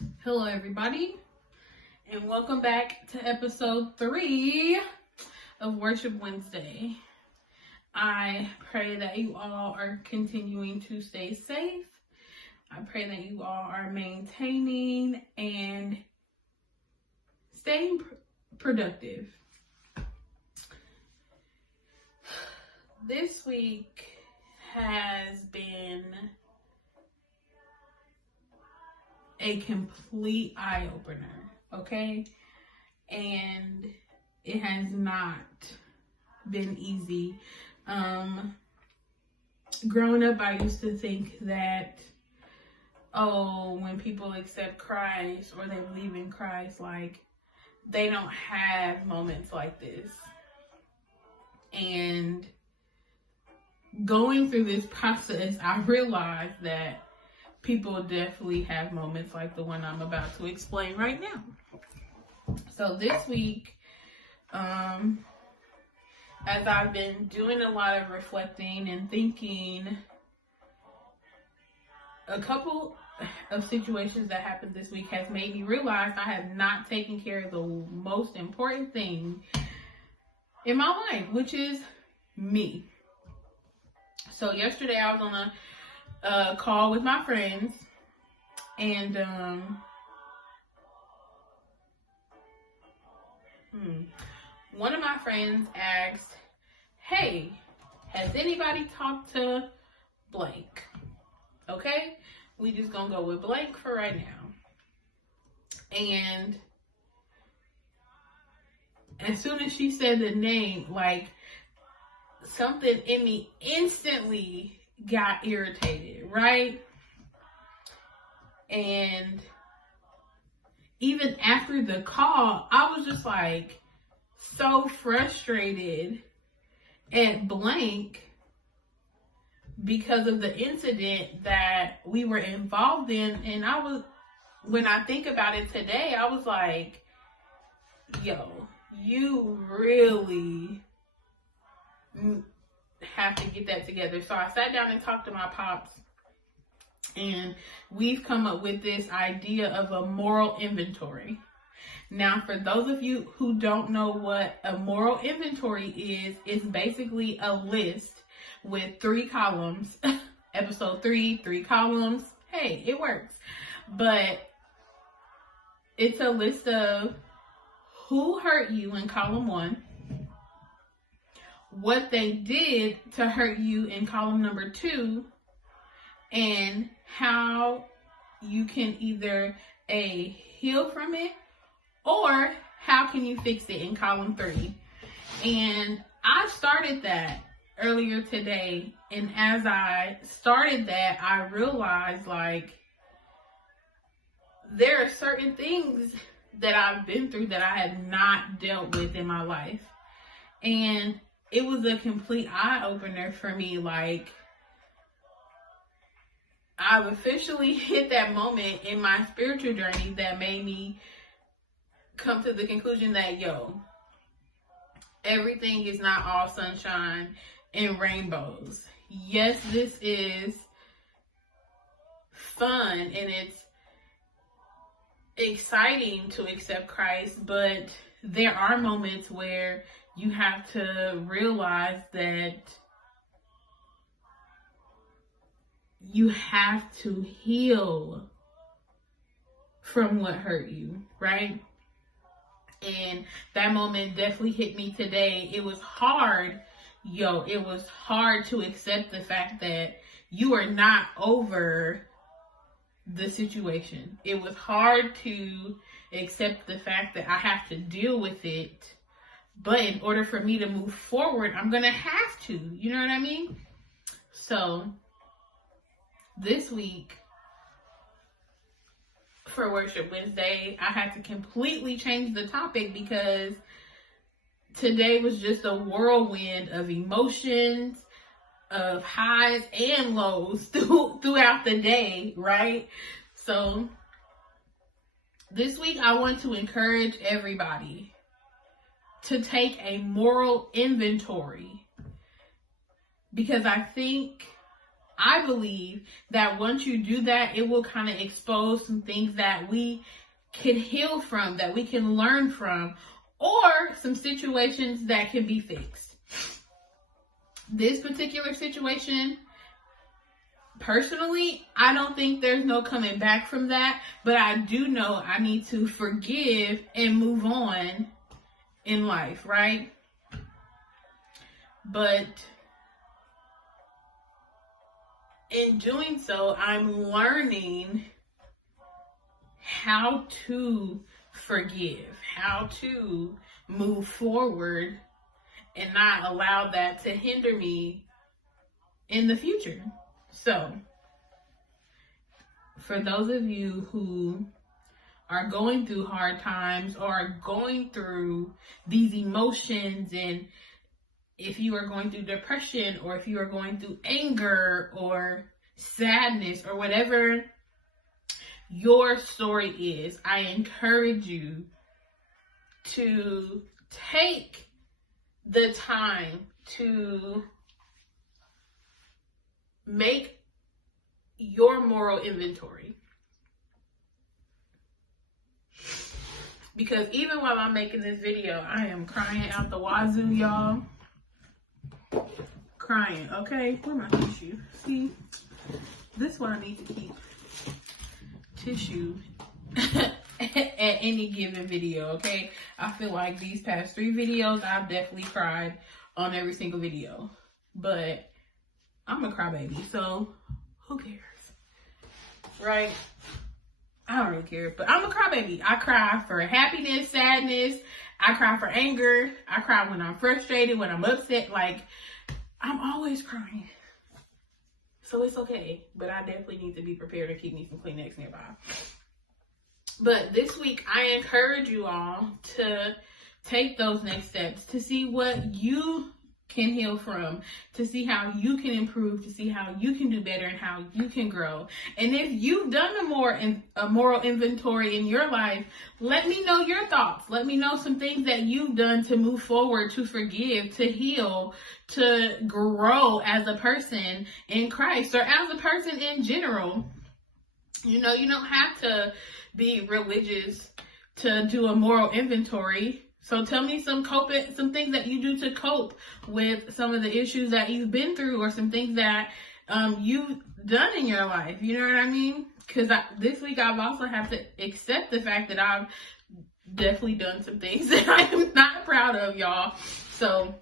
Hello, everybody, and welcome back to episode 3 of Worship Wednesday. I pray that you all are continuing to stay safe. I pray that you all are maintaining and staying productive. This week has been a complete eye-opener, okay? And it has not been easy. Growing up, I used to think that, when people accept Christ or they believe in Christ, like, they don't have moments like this. And going through this process, I realized that people definitely have moments like the one I'm about to explain right now. So this week, as I've been doing a lot of reflecting and thinking, a couple of situations that happened this week has made me realize I have not taken care of the most important thing in my life, which is me. So yesterday I was on a call with my friends, and one of my friends asked, "Hey, has anybody talked to blank?" Okay, we just gonna go with blank for right now. And as soon as she said the name, like, something in me instantly got irritated, right? And even after the call, I was just like so frustrated at blank because of the incident that we were involved in. And when I think about it today, I was like, yo, you really have to get that together. So I sat down and talked to my pops, and we've come up with this idea of a moral inventory. Now, for those of you who don't know what a moral inventory is, it's basically a list with 3 columns. Episode 3 columns. Hey, it works. But it's a list of who hurt you in column 1, what they did to hurt you in column number 2, and how you can either heal from it or how can you fix it in column 3. And I started that earlier today, and as I started that, I realized, like, there are certain things that I've been through that I have not dealt with in my life. And it was a complete eye-opener for me. Like, I've officially hit that moment in my spiritual journey that made me come to the conclusion that, everything is not all sunshine and rainbows. Yes, this is fun and it's exciting to accept Christ, but there are moments where you have to realize that you have to heal from what hurt you, right? And that moment definitely hit me today. It was hard, it was hard to accept the fact that you are not over the situation. It was hard to accept the fact that I have to deal with it. But in order for me to move forward, I'm going to have to. You know what I mean? So this week for Worship Wednesday, I had to completely change the topic because today was just a whirlwind of emotions, of highs and lows throughout the day, right? So this week I want to encourage everybody to take a moral inventory, because I think I believe that once you do that, it will kind of expose some things that we can heal from, that we can learn from, or some situations that can be fixed. This particular situation, personally, I don't think there's no coming back from that, but I do know I need to forgive and move on in life, right? But in doing so, I'm learning how to forgive, how to move forward and not allow that to hinder me in the future. So, for those of you who are going through hard times or are going through these emotions, and if you are going through depression or if you are going through anger or sadness or whatever your story is, I encourage you to take the time to make your moral inventory. Because even while I'm making this video, I am crying out the wazoo, y'all. Crying, okay? Where my tissue? See, this is what I need to keep tissue at any given video, okay? I feel like these past 3 videos, I've definitely cried on every single video. But I'm a crybaby, so who cares? Right? I don't really care, but I'm a crybaby. I cry for happiness, sadness. I cry for anger. I cry when I'm frustrated, when I'm upset. Like, I'm always crying. So it's okay, but I definitely need to be prepared to keep me some Kleenex nearby. But this week, I encourage you all to take those next steps, to see what you can heal from, to see how you can improve, to see how you can do better and how you can grow. And if you've done a moral inventory in your life, let me know your thoughts. Let me know some things that you've done to move forward, to forgive, to heal, to grow as a person in Christ or as a person in general. You know, you don't have to be religious to do a moral inventory. So tell me some things that you do to cope with some of the issues that you've been through, or some things that you've done in your life. You know what I mean? Because this week I've also had to accept the fact that I've definitely done some things that I am not proud of, y'all. So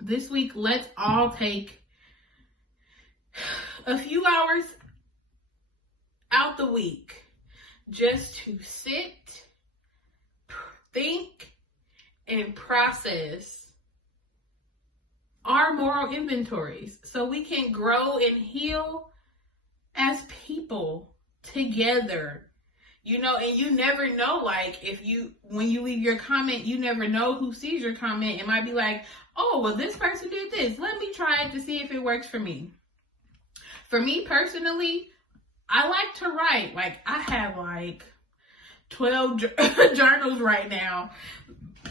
this week, let's all take a few hours out the week just to sit, think, and process our moral inventories so we can grow and heal as people together. You know, and you never know, like, when you leave your comment, you never know who sees your comment. It might be like, oh, well, this person did this. Let me try it to see if it works for me. For me personally, I like to write. Like, I have like 12 journals right now,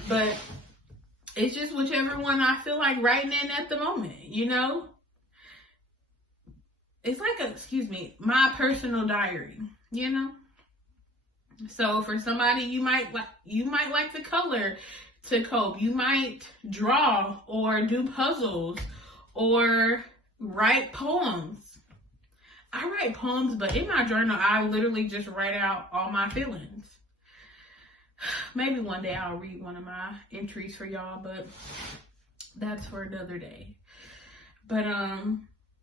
but it's just whichever one I feel like writing in at the moment, you know? It's like my personal diary, you know? So for somebody, you might like to color to cope. You might draw or do puzzles or write poems. I write poems, but in my journal, I literally just write out all my feelings. Maybe one day I'll read one of my entries for y'all, but that's for another day. But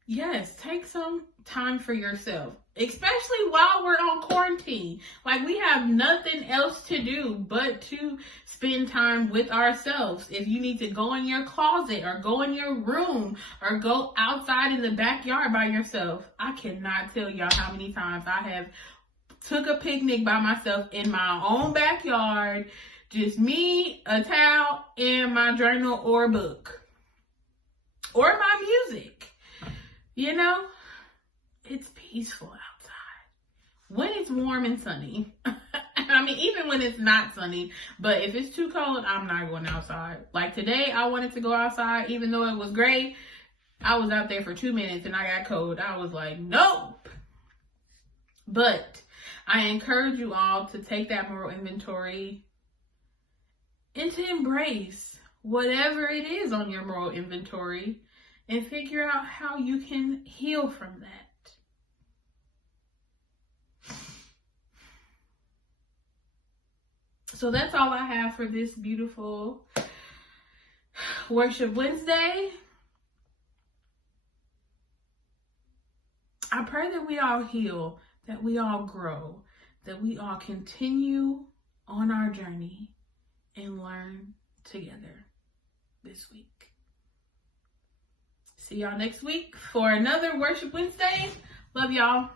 yes, take some time for yourself, especially while we're on quarantine. Like, we have nothing else to do but to spend time with ourselves. If you need to go in your closet or go in your room or go outside in the backyard by yourself, I cannot tell y'all how many times I have took a picnic by myself in my own backyard, just me, a towel, and my journal or book or my music. You know, it's peaceful outside when it's warm and sunny. I mean, even when it's not sunny, but if it's too cold, I'm not going outside. Like today, I wanted to go outside, even though it was gray. I was out there for 2 minutes and I got cold. I was like, nope. But I encourage you all to take that moral inventory and to embrace whatever it is on your moral inventory and figure out how you can heal from that. So that's all I have for this beautiful Worship Wednesday. I pray that we all heal, that we all grow, that we all continue on our journey and learn together this week. See y'all next week for another Worship Wednesday. Love y'all.